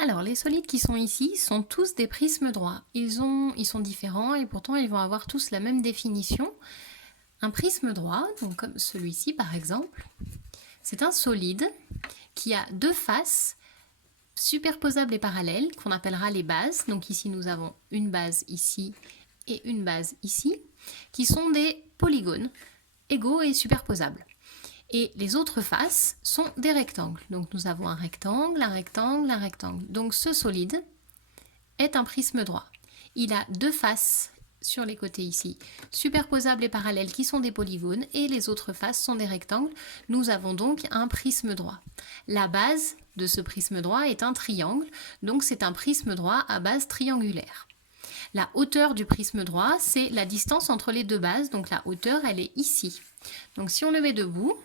Alors, les solides qui sont ici sont tous des prismes droits. Ils sont différents et pourtant ils vont avoir tous la même définition. Un prisme droit, donc comme celui-ci par exemple, c'est un solide qui a deux faces superposables et parallèles qu'on appellera les bases. Donc ici nous avons une base ici et une base ici, qui sont des polygones égaux et superposables. Et les autres faces sont des rectangles. Donc nous avons un rectangle, un rectangle, un rectangle. Donc ce solide est un prisme droit. Il a deux faces sur les côtés ici, superposables et parallèles qui sont des polygones, et les autres faces sont des rectangles. Nous avons donc un prisme droit. La base de ce prisme droit est un triangle, donc c'est un prisme droit à base triangulaire. La hauteur du prisme droit, c'est la distance entre les deux bases, donc la hauteur, elle est ici. Donc si on le met debout,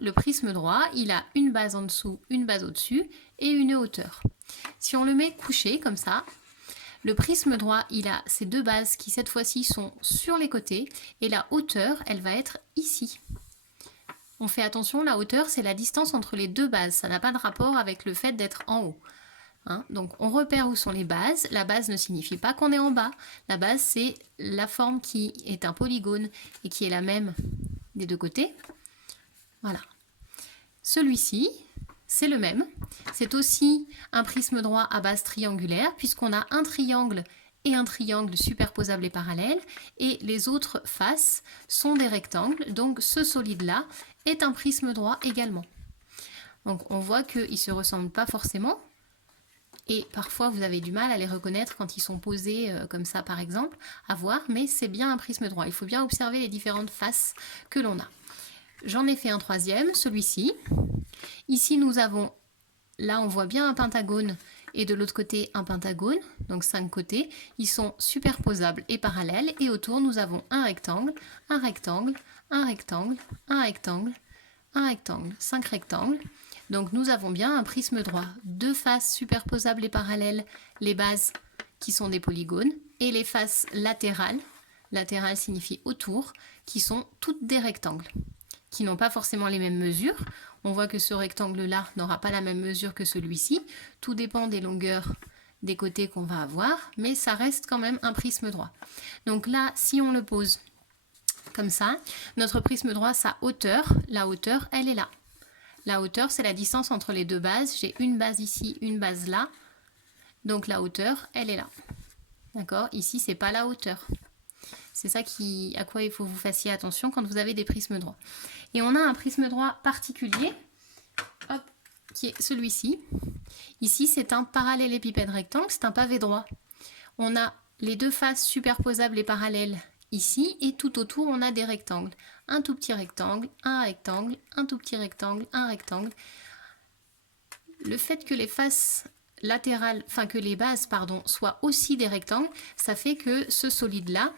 le prisme droit, il a une base en dessous, une base au-dessus et une hauteur. Si on le met couché comme ça, le prisme droit, il a ces deux bases qui cette fois-ci sont sur les côtés et la hauteur, elle va être ici. On fait attention, la hauteur, c'est la distance entre les deux bases. Ça n'a pas de rapport avec le fait d'être en haut. Donc on repère où sont les bases. La base ne signifie pas qu'on est en bas. La base, c'est la forme qui est un polygone et qui est la même des deux côtés. Voilà. Celui-ci, c'est le même. C'est aussi un prisme droit à base triangulaire puisqu'on a un triangle et un triangle superposables et parallèles et les autres faces sont des rectangles. Donc ce solide-là est un prisme droit également. Donc on voit qu'ils ne se ressemblent pas forcément. Et parfois, vous avez du mal à les reconnaître quand ils sont posés comme ça, par exemple, à voir, mais c'est bien un prisme droit. Il faut bien observer les différentes faces que l'on a. J'en ai fait un troisième, celui-ci. Ici, nous avons, là, on voit bien un pentagone et de l'autre côté, un pentagone, donc 5 côtés. Ils sont superposables et parallèles. Et autour, nous avons un rectangle, un rectangle, un rectangle, un rectangle, un rectangle, 5 rectangles. Donc nous avons bien un prisme droit, deux faces superposables et parallèles, les bases qui sont des polygones, et les faces latérales, latérales signifie autour, qui sont toutes des rectangles, qui n'ont pas forcément les mêmes mesures. On voit que ce rectangle-là n'aura pas la même mesure que celui-ci, tout dépend des longueurs des côtés qu'on va avoir, mais ça reste quand même un prisme droit. Donc là, si on le pose comme ça, notre prisme droit, sa hauteur, la hauteur, elle est là. La hauteur, c'est la distance entre les deux bases. J'ai une base ici, une base là. Donc la hauteur, elle est là. D'accord? Ici, c'est pas la hauteur. C'est ça à quoi il faut que vous fassiez attention quand vous avez des prismes droits. Et on a un prisme droit particulier, hop, qui est celui-ci. Ici, c'est un parallélépipède rectangle, c'est un pavé droit. On a les deux faces superposables et parallèles ici, et tout autour, on a des rectangles. Un tout petit rectangle, un rectangle, un tout petit rectangle, un rectangle. Le fait que les faces latérales, que les bases, pardon, soient aussi des rectangles, ça fait que ce solide-là,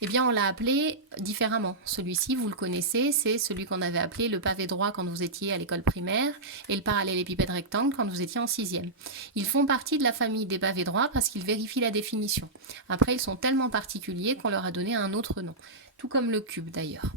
eh bien, on l'a appelé différemment. Celui-ci, vous le connaissez, c'est celui qu'on avait appelé le pavé droit quand vous étiez à l'école primaire et le parallélépipède rectangle quand vous étiez en 6e. Ils font partie de la famille des pavés droits parce qu'ils vérifient la définition. Après, ils sont tellement particuliers qu'on leur a donné un autre nom, tout comme le cube d'ailleurs.